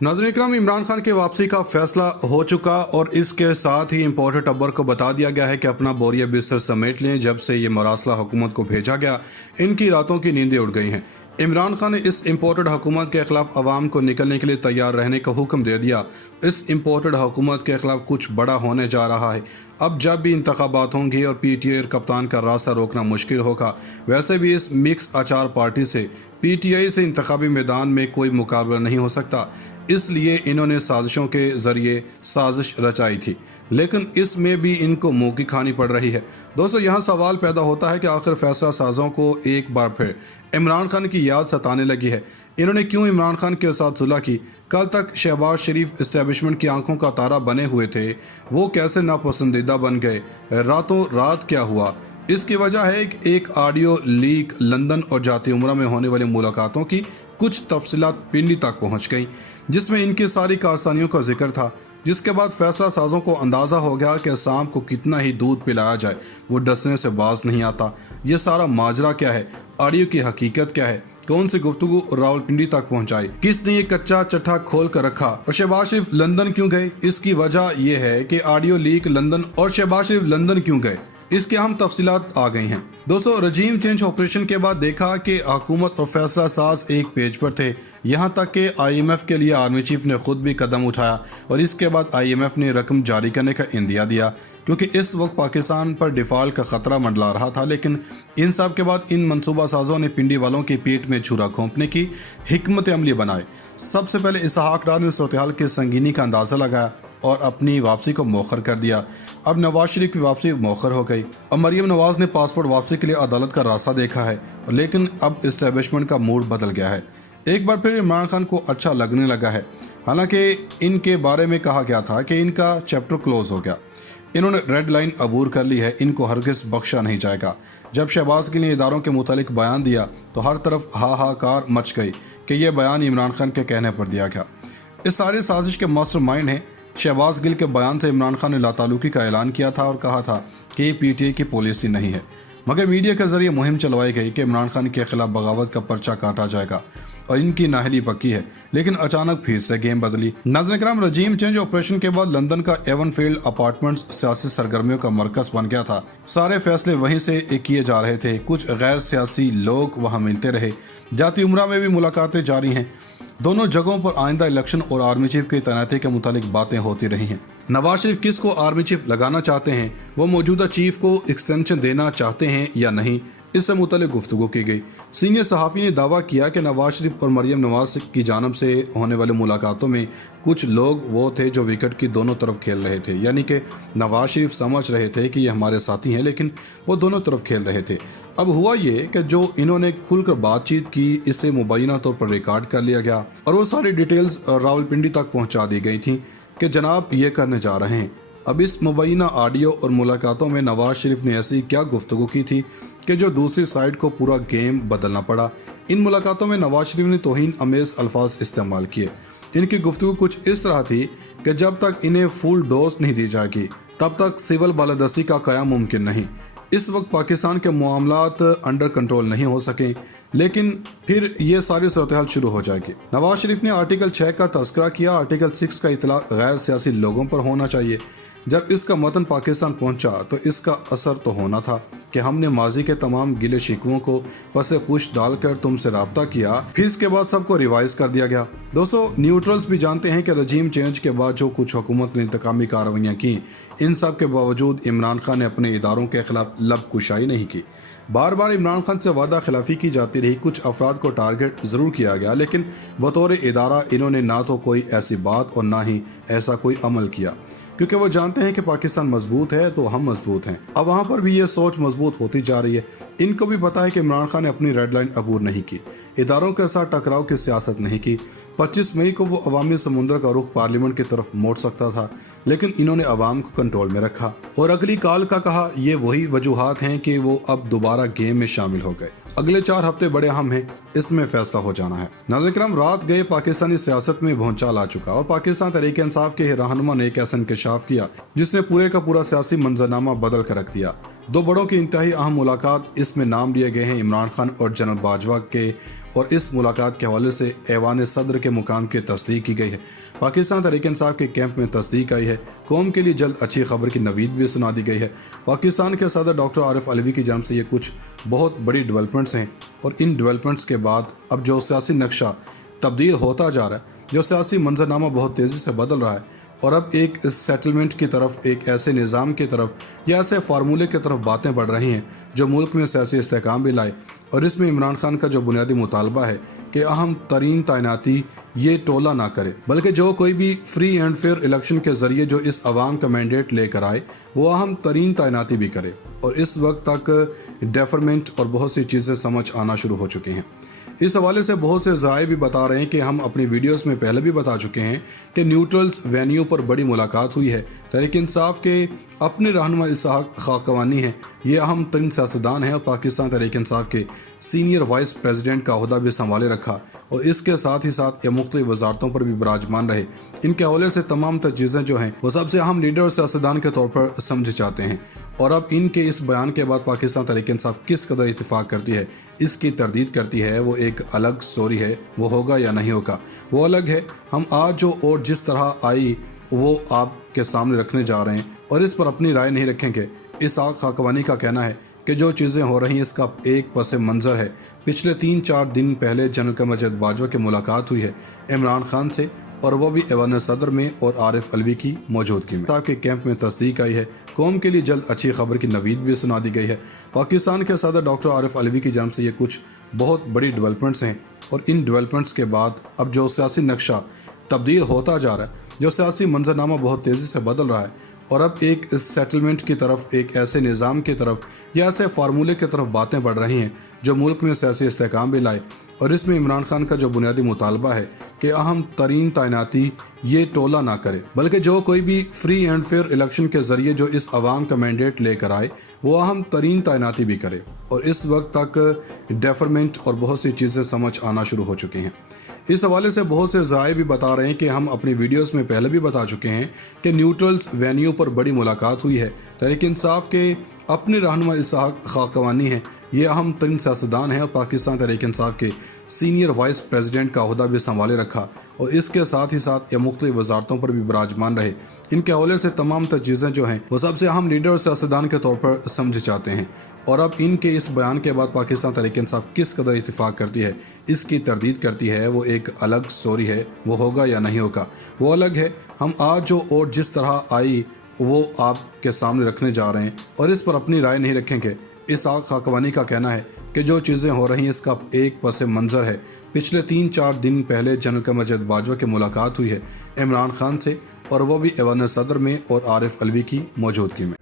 नाज़रीन इकराम, इमरान खान की वापसी का फैसला हो चुका और इसके साथ ही इम्पोर्टेड टब्बर को बता दिया गया है कि अपना बोरिया बिस्तर समेट लें। जब से ये मरासला हुकूमत को भेजा गया, इनकी रातों की नींदें उड़ गई हैं। इमरान खान ने इस इम्पोर्टेड हुकूमत के खिलाफ आवाम को निकलने के लिए तैयार रहने का हुक्म दे दिया। इस इम्पोर्टेड हुकूमत के खिलाफ कुछ बड़ा होने जा रहा है। अब जब भी इंतखाबात होंगी और पीटीआई और कप्तान का रास्ता रोकना मुश्किल होगा। वैसे भी इस मिक्स अचार पार्टी से पीटीआई से इंतखाबी मैदान में कोई मुकाबला नहीं हो सकता, इसलिए इन्होंने साजिशों के जरिए साजिश रचाई थी, लेकिन इसमें भी इनको मुंह की खानी पड़ रही है। दोस्तों, यहाँ सवाल पैदा होता है कि आखिर फैसला साजों को एक बार फिर इमरान खान की याद सताने लगी है। इन्होंने क्यों इमरान खान के साथ सुलह की? कल तक शहबाज शरीफ इस्टेब्लिशमेंट की आंखों का तारा बने हुए थे, वो कैसे नापसंदीदा बन गए? रातों रात क्या हुआ? इसकी वजह है कि एक ऑडियो लीक लंदन और जाती उम्रा में होने वाली मुलाकातों की कुछ तफसीलात पिंडी तक पहुंच गई, जिसमें इनकी सारी कारस्तानियों का जिक्र था। जिसके बाद फैसला साजों को अंदाज़ा हो गया कि सांप को कितना ही दूध पिलाया जाए, वो डसने से बाज नहीं आता। ये सारा माजरा क्या है? ऑडियो की हकीकत क्या है? कौन सी गुफ्तगू रावलपिंडी तक पहुंचाई? किसने ये कच्चा चट्टा खोल कर रखा? और शहबाज शरीफ लंदन क्यों गए? इसकी वजह यह है कि ऑडियो लीक लंदन और शहबाज शरीफ लंदन क्यों गए, इसके अहम तफसीलात आ गई हैं। दोस्तों, रजीम चेंज ऑपरेशन के बाद देखा कि हुकूमत और फैसला साज एक पेज पर थे। यहाँ तक कि आईएमएफ के लिए आर्मी चीफ ने खुद भी कदम उठाया और इसके बाद आईएमएफ ने रकम जारी करने का इंदिया दिया, क्योंकि इस वक्त पाकिस्तान पर डिफॉल्ट का खतरा मंडला रहा था। लेकिन इन सब के बाद इन मनसूबा साजों ने पिंडी वालों की पीठ में छुरा घोंपने की हिकमत अमली बनाए। सबसे पहले इसहाक डार ने सूरत-ए-हाल की संगीनी का अंदाज़ा लगाया और अपनी वापसी को मौखर कर दिया। अब नवाज शरीफ की वापसी मौखर हो गई और मरीम नवाज ने पासपोर्ट वापसी के लिए अदालत का रास्ता देखा है, लेकिन अब इस्टेब्लिशमेंट का मूड बदल गया है। एक बार फिर इमरान खान को अच्छा लगने लगा है। हालांकि इनके बारे में कहा गया था कि इनका चैप्टर क्लोज हो गया, इन्होंने रेड लाइन अबूर कर ली है, इनको हरगिज बख्शा नहीं जाएगा। जब शहबाज के लिए इदारों के मुतालिक बयान दिया तो हर तरफ हाहाकार मच गई कि यह बयान इमरान खान के कहने पर दिया गया। इस सारी साजिश के मास्टरमाइंड हैं शहबाज गिल। के बयान से इमरान खान ने लातालुकी का ऐलान किया था और कहा था कि ये पीटीआई की पॉलिसी नहीं है, मगर मीडिया के जरिए मुहिम चलवाई गई कि इमरान खान के खिलाफ बगावत का पर्चा काटा जाएगा और इनकी नाहली पक्की है। लेकिन अचानक फिर से गेम बदली। नाज़रीन इकराम, रजीम चेंज ऑपरेशन के बाद लंदन का एवनफील्ड अपार्टमेंट्स सियासी सरगर्मियों का मरकज बन गया था। सारे फैसले वहीं से किए जा रहे थे। कुछ गैर सियासी लोग वहां मिलते रहे। जाती उम्रा में भी मुलाकातें जारी हैं। दोनों जगहों पर आइंदा इलेक्शन और आर्मी चीफ की तैनाती के मुतालिक बातें होती रही हैं। नवाज शरीफ किस को आर्मी चीफ लगाना चाहते हैं, वो मौजूदा चीफ को एक्सटेंशन देना चाहते हैं या नहीं, इससे मुतालिक गुफ्तगू की गई। सीनियर सहाफ़ी ने दावा किया कि नवाज शरीफ और मरीम नवाज की जानब से होने वाली मुलाकातों में कुछ लोग वो थे जो विकेट की दोनों तरफ खेल रहे थे, यानी कि नवाज शरीफ समझ रहे थे कि ये हमारे साथी हैं, लेकिन वो दोनों तरफ खेल रहे थे। अब हुआ ये कि जो इन्होंने खुलकर बातचीत की, इससे मुबैना तौर पर रिकॉर्ड कर लिया गया और वो सारी डिटेल्स रावलपिंडी तक पहुँचा दी गई थी कि जनाब ये करने जा रहे हैं। अब इस मुबैना ऑडियो और मुलाकातों में नवाज शरीफ ने ऐसी क्या गुफ्तगू की थी कि जो दूसरी साइड को पूरा गेम बदलना पड़ा। इन मुलाकातों में नवाज शरीफ ने तौहीन अमेज़ अल्फाज इस्तेमाल किए। इनकी गुफ्तगू कुछ इस तरह थी कि जब तक इन्हें फुल डोज नहीं दी जाएगी तब तक सिविल बालादस्ती का क़याम मुमकिन नहीं। इस वक्त पाकिस्तान के मामलात अंडर कंट्रोल नहीं हो सके, लेकिन फिर ये सारी सूरत-ए-हाल शुरू हो जाएगी। नवाज शरीफ ने आर्टिकल 6 का तज़किरा किया। आर्टिकल 6 का इतलाक़ गैर सियासी लोगों पर होना चाहिए। जब इसका मतन पाकिस्तान पहुंचा तो इसका असर तो होना था कि हमने माजी के तमाम गिले शिकवों को पसे पुश डालकर तुमसे राब्ता किया, फिर इसके बाद सबको रिवाइज कर दिया गया। दोस्तों, न्यूट्रल्स भी जानते हैं कि रजीम चेंज के बाद जो कुछ हुकूमत ने इंतकामी कार्रवाइयाँ की, इन सब के बावजूद इमरान खान ने अपने इदारों के खिलाफ लब कुशाई नहीं की। बार बार इमरान खान से वादा खिलाफी की जाती रही। कुछ अफराद को टारगेट ज़रूर किया गया, लेकिन बतौर इदारा इन्होंने ना तो कोई ऐसी बात और ना ही ऐसा कोई अमल किया, क्योंकि वो जानते हैं कि पाकिस्तान मजबूत है तो हम मजबूत हैं। अब वहाँ पर भी ये सोच मजबूत होती जा रही है। इनको भी पता है कि इमरान खान ने अपनी रेड लाइन अबूर नहीं की, इदारों के साथ टकराव की सियासत नहीं की। 25 मई को वो अवामी समुंदर का रुख पार्लियामेंट की तरफ मोड़ सकता था, लेकिन इन्होंने अवाम को कंट्रोल में रखा और अगली काल का कहा। ये वही वजूहात हैं कि वो अब दोबारा गेम में शामिल हो गए। अगले 4 हफ्ते बड़े अहम हैं। इसमें फैसला हो जाना है। नाज़रीन करम, रात गए पाकिस्तानी सियासत में भूचाल आ चुका और पाकिस्तान तहरीक इंसाफ के रहनुमा ने एक ऐसा इंकशाफ किया जिसने पूरे का पूरा सियासी मंजरनामा बदल कर रख दिया। दो बड़ों की इंतहाई अहम मुलाकात, इसमें नाम लिए गए हैं इमरान खान और जनरल बाजवा के, और इस मुलाकात के हवाले से ऐवान सदर के मुकाम की तस्दीक की गई है। पाकिस्तान तहरीक इंसाफ के कैंप में तस्दीक आई है। कौम के लिए जल्द अच्छी खबर की नवीद भी सुना दी गई है। पाकिस्तान के सदर डॉक्टर आरिफ अलवी की जानिब से ये कुछ बहुत बड़ी डेवलपमेंट्स हैं, और इन डेवलपमेंट्स के बाद अब जो सियासी नक्शा तब्दील होता जा रहा है, जो सियासी मंजरनामा बहुत तेज़ी से बदल रहा है, और अब एक सेटलमेंट की तरफ, एक ऐसे निज़ाम की तरफ या ऐसे फार्मूले की तरफ बातें बढ़ रही हैं जो मुल्क में सियासी इस्तेहकाम भी लाए। और इसमें इमरान खान का जो बुनियादी मुतालबा है कि अहम तरीन तैनाती ये टोला ना करे, बल्कि जो कोई भी फ्री एंड फेयर इलेक्शन के ज़रिए जो इस अवाम का मैंडेट लेकर आए वो अहम तरीन तैनाती भी करे। और इस वक्त तक डेफरमेंट और बहुत सी चीज़ें समझ आना शुरू हो चुकी हैं। इस हवाले से बहुत से ज़राए भी बता रहे हैं कि हम अपनी वीडियोस में पहले भी बता चुके हैं कि न्यूट्रल्स वेन्यू पर बड़ी मुलाकात हुई है। तहरीक इंसाफ के अपने रहनुमा इसहाक खाकवानी हैं, ये अहम तरीन सियासतदान हैं और पाकिस्तान तहरीक इंसाफ के सीनियर वाइस प्रेसिडेंट का ओहदा भी संभाले रखा, और इसके साथ ही साथ ये मुख्तलिफ वजारतों पर भी विराजमान रहे। इनके हवाले से तमाम चीज़ें जो हैं वो सबसे अहम लीडर और सियासतदान के तौर पर समझे जाते हैं। और अब इनके इस बयान के बाद पाकिस्तान तहरीक इंसाफ किस कदर इत्तेफाक करती है, इसकी तरदीद करती है, वो एक अलग स्टोरी है। वो होगा या नहीं होगा वो अलग है। हम आज जो और जिस तरह आई वो आपके सामने रखने जा रहे हैं, और इस पर अपनी राय नहीं रखेंगे। इसहाक खाकवानी का कहना है कि जो चीज़ें हो रही हैं इसका एक पस मंज़र है। पिछले 3-4 दिन पहले जनरल कमर बाजवा की मुलाकात हुई है इमरान खान से, और वो भी ऐवान सदर में और आरिफ अलवी की मौजूदगी में। के कैंप में तस्दीक आई है। कौम के लिए जल्द अच्छी खबर की नवीद भी सुना दी गई है। पाकिस्तान के सदर डॉक्टर आरिफ अलवी की जानिब से ये कुछ बहुत बड़ी डेवलपमेंट्स हैं, और इन डेवलपमेंट्स के बाद अब जो सियासी नक्शा तब्दील होता जा रहा है, जो सियासी मंजरनामा बहुत तेज़ी से बदल रहा है, और अब एक सेटलमेंट की तरफ, एक ऐसे निज़ाम की तरफ या ऐसे फार्मूले की तरफ बातें बढ़ रही हैं जो मुल्क में सियासी इस्तेहकाम भी लाए। और इसमें इमरान खान का जो बुनियादी मुतालबा है कि अहम तरीन तैनाती ये टोला ना करे, बल्कि जो कोई भी फ्री एंड फेयर इलेक्शन के ज़रिए जो इस अवाम का मैंडेट लेकर आए वो अहम तरीन तैनाती भी करे। और इस वक्त तक डेफरमेंट और बहुत सी चीज़ें समझ आना शुरू हो चुकी हैं। इस हवाले से बहुत से ज़राए भी बता रहे हैं कि हम अपनी वीडियोस में पहले भी बता चुके हैं कि न्यूट्रल्स वेन्यू पर बड़ी मुलाकात हुई है। तहरीक इंसाफ के अपने रहनुमा इसहाक खाकवानी हैं, ये अहम तरीन सियासतदान हैं और पाकिस्तान तहरीक इंसाफ के सीनियर वाइस प्रेसिडेंट का ओहदा भी संभाले रखा, और इसके साथ ही साथ ये मुख्तलिफ वजारतों पर भी विराजमान रहे। इनके हवाले से तमाम चीज़ें जो हैं वो सबसे अहम लीडर और सियासतदान के तौर पर समझे जाते हैं। और अब इनके इस बयान के बाद पाकिस्तान तहरीक इंसाफ किस कदर इत्तेफाक करती है, इसकी तरदीद करती है, वो एक अलग स्टोरी है। वो होगा या नहीं होगा वो अलग है। हम आज जो और जिस तरह आई वो आपके सामने रखने जा रहे हैं, और इस पर अपनी राय नहीं रखेंगे। इसहाक खाकवानी का कहना है कि जो चीज़ें हो रही हैं इसका एक पस मंज़र है। पिछले 3-4 दिन पहले जनरल कमर बाजवा की मुलाकात हुई है इमरान खान से, और वो भी ऐवान सदर में और आरिफ अलवी की मौजूदगी में।